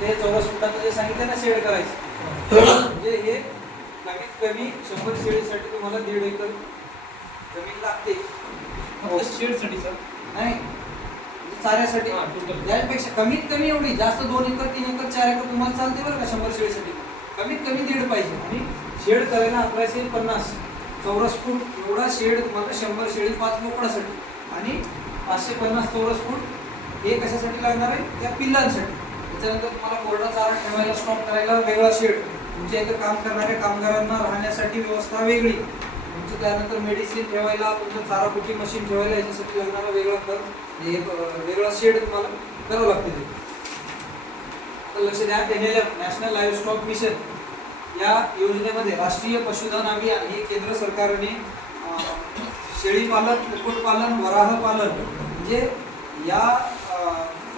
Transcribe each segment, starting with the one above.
हे चौरस फुटाचं जे सांगितलं ना शेड करायचं म्हणजे हे कमीत कमी शंभर शेळीसाठी तुम्हाला दीड एकर जमीन लागते. फक्त शेडसाठी सर. नाही म्हणजे चाऱ्यासाठी. त्यापेक्षा कमीत कमी एवढी जास्त दोन एकर तीन एकर चार एकर तुम्हाला चालते बरं का शंभर शेळीसाठी कमीत कमी दीड पाहिजे. आणि शेड करायला अकराशे पन्नास. चौरस फूट एवढा शेड तुम्हाला शंभर शेळी पाच बोकडासाठी. आणि पाचशे पन्नास चौरस फूट हे कशासाठी लागणार आहे? त्या पिल्लांसाठी. त्याच्यानंतर तुम्हाला कोरडा चारा ठेवायला स्टॉप करायला वेगळा शेड तुमच्या इथं काम करणाऱ्या कामगारांना राहण्यासाठी व्यवस्था वेगळी. तुमचं त्यानंतर मेडिसिन ठेवायला तुमचं चारा कुटी मशीन ठेवायला याच्यासाठी लागणारा वेगळा खर्च एक वेगळा शेड तुम्हाला करावं लागते ते लक्ष द्या NLM national livestock mission या योजनेमध्ये राष्ट्रीय पशुधन अभियान हे केंद्र सरकारने शेळीपालन कुक्कुटपालन वराह पालन म्हणजे या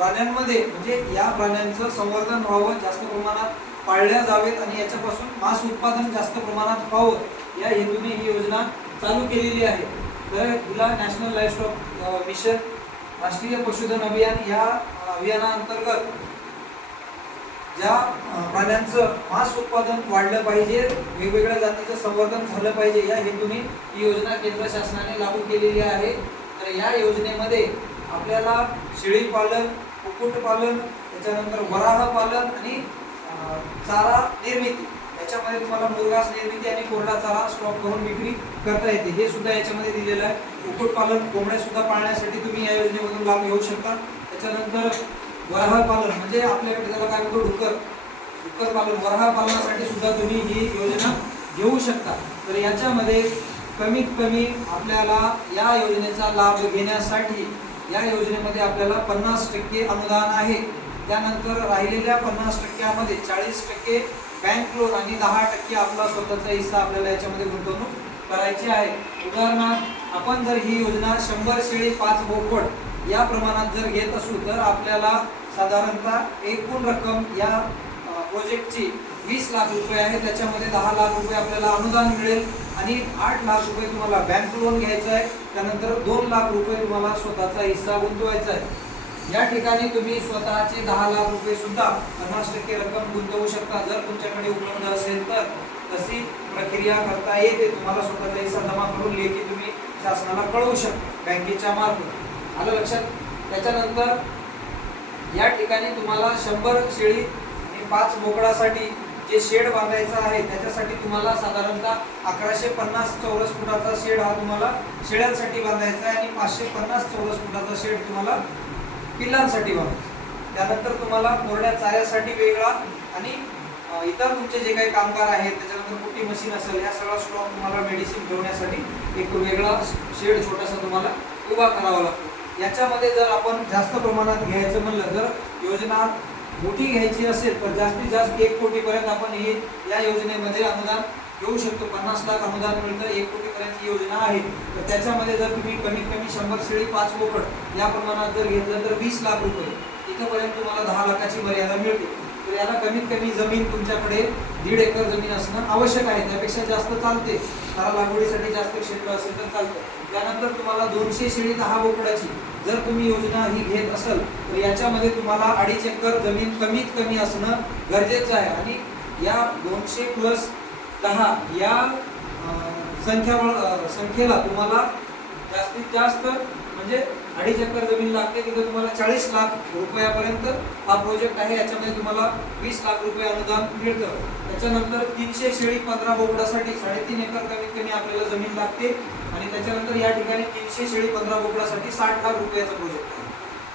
प्राण्यांमध्ये म्हणजे या प्राण्यांचं संवर्धन व्हावं जास्त प्रमाणात पाळल्या जावेत आणि याच्यापासून मांस उत्पादन जास्त प्रमाणात व्हावं या हेतूने ही योजना चालू केलेली आहे. तर हिला नॅशनल लाईफस्टॉक मिशन राष्ट्रीय पशुधन अभियान या अभियानाअंतर्गत ज्या प्राण्यांचं मांस उत्पादन वाढलं पाहिजे वेगवेगळ्या जातीचं संवर्धन झालं पाहिजे या हेतूने ही योजना केंद्र शासनाने लागू केलेली आहे. तर या योजनेमध्ये आपल्याला शेळीपालन कुक्कुटपालन त्याच्यानंतर वराह पालन आणि चारा निर्मिती. याच्यामध्ये तुम्हाला मुरगास निर्मिती आणि कोरडा चारा स्टॉक करून विक्री करता येते. हे सुद्धा याच्यामध्ये दिलेलं आहे. कुक्कुटपालन कोंबड्या सुद्धा पाळण्यासाठी तुम्ही या योजनेमधून लाभ घेऊ शकता. त्याच्यानंतर वराह पालन म्हणजे आपल्याकडे त्याला काय म्हणतो? डुक्कर. डुक्कर पालन वराह पालनासाठी सुद्धा तुम्ही ही योजना घेऊ शकता. तर याच्यामध्ये कमीत कमी आपल्याला या योजनेचा लाभ घेण्यासाठी या योजनेमध्ये आपल्याला पन्नास टक्के अनुदान आहे. त्यानंतर राहिलेल्या पन्नास टक्क्यामध्ये चाळीस टक्के बँक लोन आणि दहा टक्के आपला स्वतःचा हिस्सा आपल्याला याच्यामध्ये गुंतवणूक करायची आहे. उदाहरणार्थ आपण जर ही योजना शंभर शेळी पाच बोकड या प्रमाणात जर घेत असू तर आपल्याला साधारणतः एकूण रक्कम या प्रोजेक्टची वीस लाख रुपये आहे त्याच्यामध्ये दहा लाख रुपये आपल्याला अनुदान मिळेल आणि आठ लाख रुपये तुम्हाला बँक लोन घ्यायचं आहे. त्यानंतर दोन लाख रुपये तुम्हाला स्वतःचा हिस्सा गुंतवायचा आहे. या ठिकाणी तुम्ही स्वतःचे दहा लाख रुपये सुद्धा पन्नास टक्के रक्कम गुंतवू शकता. जर तुमच्याकडे उपलब्ध असेल तर तशी प्रक्रिया करता येते. तुम्हाला स्वतःचा हिस्सा जमा करून लेखी तुम्ही शासनाला कळवू शकता बँकेच्या मार्फत. आलं लक्षात? त्याच्यानंतर या ठिकाणी तुम्हाला शंभर शेळी आणि पाच बोकडासाठी जे शेड बांधायचं आहे त्याच्यासाठी तुम्हाला साधारणतः अकराशे पन्नास चौरस फुटाचा शेड हा तुम्हाला शेळ्यांसाठी बांधायचा आहे आणि पाचशे पन्नास चौरस फुटाचा शेड तुम्हाला पिल्लांसाठी बांधायचा त्यानंतर तुम्हाला कोरड्या चाऱ्यासाठी वेगळा आणि इतर तुमचे जे काही कामगार आहेत त्याच्यानंतर कुटी मशीन असेल या सगळा स्टॉक तुम्हाला मेडिसिन ठेवण्यासाठी एक वेगळा शेड छोटासा तुम्हाला उभा करावा लागतो. याच्यामध्ये जर आपण जास्त प्रमाणात घ्यायचं म्हणलं तर योजना मोठी घ्यायची असेल तर जास्तीत जास्त एक कोटीपर्यंत आपण हे या योजनेमध्ये अनुदान घेऊ शकतो. पन्नास लाख अनुदान मिळतं एक कोटीपर्यंत ही योजना आहे. तर त्याच्यामध्ये जर तुम्ही कमीत कमी शंभर शेळी पाच बोकड या प्रमाणात जर घेतलं तर वीस लाख रुपये. इथंपर्यंत तुम्हाला दहा लाखाची मर्यादा मिळते. तर याला कमीत कमी जमीन तुमच्याकडे दीड एकर जमीन असणं आवश्यक आहे. त्यापेक्षा जास्त चालते. त्याला लागवडीसाठी जास्त क्षेत्र असेल तर चालतं. त्यानंतर तुम्हाला दोनशे शेळी दहा बोकडाची जर तुम्ही योजना ही घेत असाल तर याच्यामध्ये तुम्हाला अडीच एकर जमीन कमीत कमी असणं गरजेचं आहे. आणि या दोनशे प्लस दहा या संख्या संख्येला तुम्हाला जास्तीत जास्त म्हणजे अडीच एकर जमीन लागते तिथे तुम्हाला चाळीस लाख रुपयापर्यंत हा प्रोजेक्ट आहे. याच्यामध्ये तुम्हाला वीस लाख रुपये अनुदान मिळतं. त्याच्यानंतर तीनशे शेळी पंधरा बोकडासाठी साडेतीन एकर कमीत कमी आपल्याला जमीन लागते. आणि त्याच्यानंतर या ठिकाणी तीनशे शेळी पंधरा बोकडासाठी साठ लाख रुपयाचा प्रोजेक्ट आहे.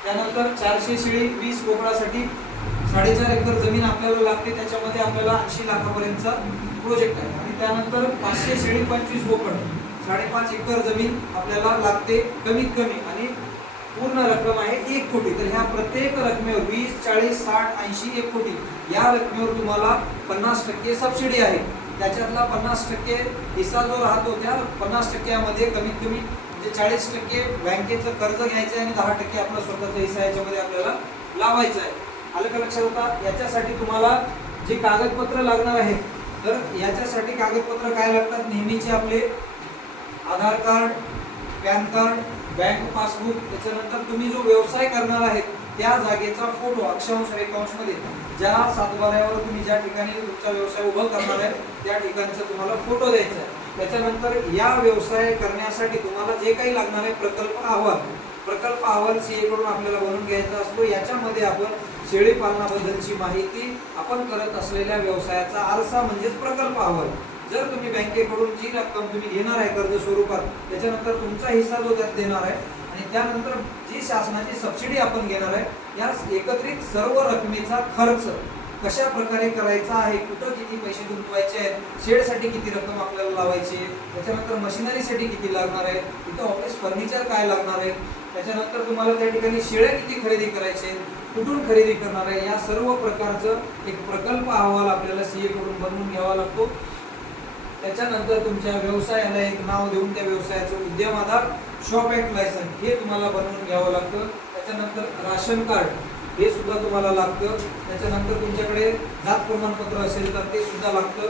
त्यानंतर चारशे शेळी वीस बोकडासाठी साडेचार एकर जमीन आपल्याला लागते. त्याच्यामध्ये आपल्याला ऐंशी लाखापर्यंतचा प्रोजेक्ट आहे. आणि त्यानंतर पाचशे शेळी पंचवीस बोकड साडेपाच एकर जमीन आपल्याला लागते कमीत कमी. आणि पूर्ण रक्कम आहे एक कोटी. तर ह्या प्रत्येक रकमेवर वीस चाळीस साठ ऐंशी एक कोटी. या रकमेवर तुम्हाला पन्नास टक्के सबसिडी आहे. त्याच्यातला पन्नास टक्के हिस्सा जो राहतो त्या पन्नास टक्क्यामध्ये कमीत कमी म्हणजे चाळीस टक्के बँकेचं कर्ज घ्यायचं आहे आणि दहा टक्के आपला स्वतःचा हिस्सा याच्यामध्ये आपल्याला लावायचा आहे आलं का लक्षात होता? याच्यासाठी तुम्हाला जे कागदपत्र लागणार आहेत तर याच्यासाठी कागदपत्र काय लागतात? नेहमीचे आपले Aadhaar card PAN card bank passbook त्याच्यानंतर तुम्ही जो व्यवसाय करणार आहेत त्या जागेचा फोटो अक्षांश रेखांशमध्ये ज्या सातबाऱ्यावर तुम्ही ज्या ठिकाणी तुमचा व्यवसाय उभा करणार आहे त्या ठिकाणचा तुम्हाला फोटो द्यायचा आहे. त्याच्यानंतर या व्यवसाय करण्यासाठी तुम्हाला जे काही लागणार आहे प्रकल्प अहवाल. प्रकल्प अहवाल सीए कडून आपल्याला बनवून घ्यायचा असतो. याच्यामध्ये आपण शेळी पालनाबद्दलची माहिती आपण करत असलेल्या व्यवसायाचा आरसा म्हणजेच प्रकल्प अहवाल. जर तुम्ही बँकेकडून जी रक्कम तुम्ही घेणार आहे कर्ज स्वरूपात त्याच्यानंतर तुमचा हिस्सा जो त्यात देणार आहे आणि त्यानंतर जी शासनाची सबसिडी आपण घेणार आहे या एकत्रित सर्व रकमेचा खर्च कशा प्रकारे करायचा आहे कुठं किती पैसे गुंतवायचे आहेत शेडसाठी किती रक्कम आपल्याला लावायची आहे त्याच्यानंतर मशिनरीसाठी किती लागणार आहे तिथं ऑफिस फर्निचर काय लागणार आहे त्याच्यानंतर तुम्हाला त्या ठिकाणी शेळ्या किती खरेदी करायचे कुठून खरेदी करणार आहे या सर्व प्रकारचं एक प्रकल्प अहवाल आपल्याला सी कडून बनवून घ्यावा लागतो. त्याच्यानंतर तुमच्या व्यवसायाला एक नाव देऊन त्या व्यवसायाचं उद्यम आधार शॉप ॲक्ट लायसन हे तुम्हाला बनवून घ्यावं लागतं. त्याच्यानंतर राशन कार्ड हे सुद्धा तुम्हाला लागतं. त्याच्यानंतर तुमच्याकडे जात प्रमाणपत्र असेल तर ते सुद्धा लागतं.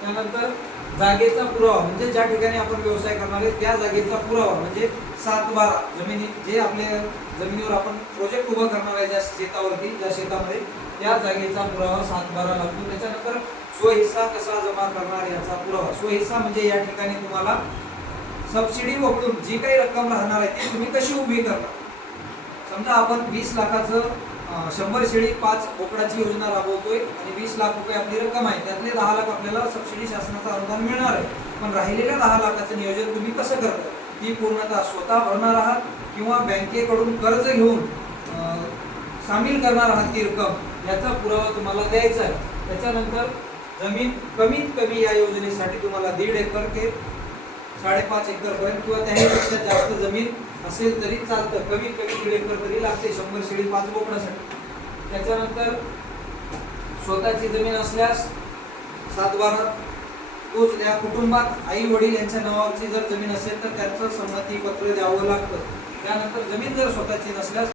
त्यानंतर जागेचा पुरावा म्हणजे ज्या ठिकाणी आपण व्यवसाय करणार आहे त्या जागेचा पुरावा म्हणजे सात बारा जमिनी जे आपले जमिनीवर आपण प्रोजेक्ट उभा करणार आहे ज्या शेतावरती ज्या शेतामध्ये त्या जागेचा पुरावा सात बारा लागतो. त्याच्यानंतर स्वहिस्सा कसा जमा करणार याचा पुरावा. स्वहिस्सा म्हणजे या ठिकाणी तुम्हाला सबसिडी वगळून जी काही रक्कम राहणार आहे ती तुम्ही कशी उभी करणार? समजा आपण वीस लाखाचं शंभर शेळी पाच बोकडाची योजना राबवतोय आणि वीस लाख रुपये आपली रक्कम आहे. त्यातले दहा लाख आपल्याला सबसिडी शासनाचं अनुदान मिळणार आहे. पण राहिलेल्या दहा लाखाचं नियोजन तुम्ही कसं करता ती पूर्णतः स्वतः भरणार आहात किंवा बँकेकडून कर्ज घेऊन सामील करणार आहात ती रक्कम याचा पुरावा तुम्हाला द्यायचा आहे. त्याच्यानंतर जमीन कमीत कमी या योजनेसाठी तुम्हाला दीड एकर ते साडेपाच एकर पर्यंत किंवा त्याहीपेक्षा जास्त जमीन असेल तरी चालतं. कमीत कमी दीड एकर तरी लागते शंभर शेळी पाच बोकडासाठी. त्याच्यानंतर स्वतःची जमीन असल्यास सात बारा तोच त्या कुटुंबात आई वडील यांच्या नावाची जर जमीन असेल तर त्याचं संमतीपत्र द्यावं लागतं. त्यानंतर जमीन जर स्वतःची नसल्यास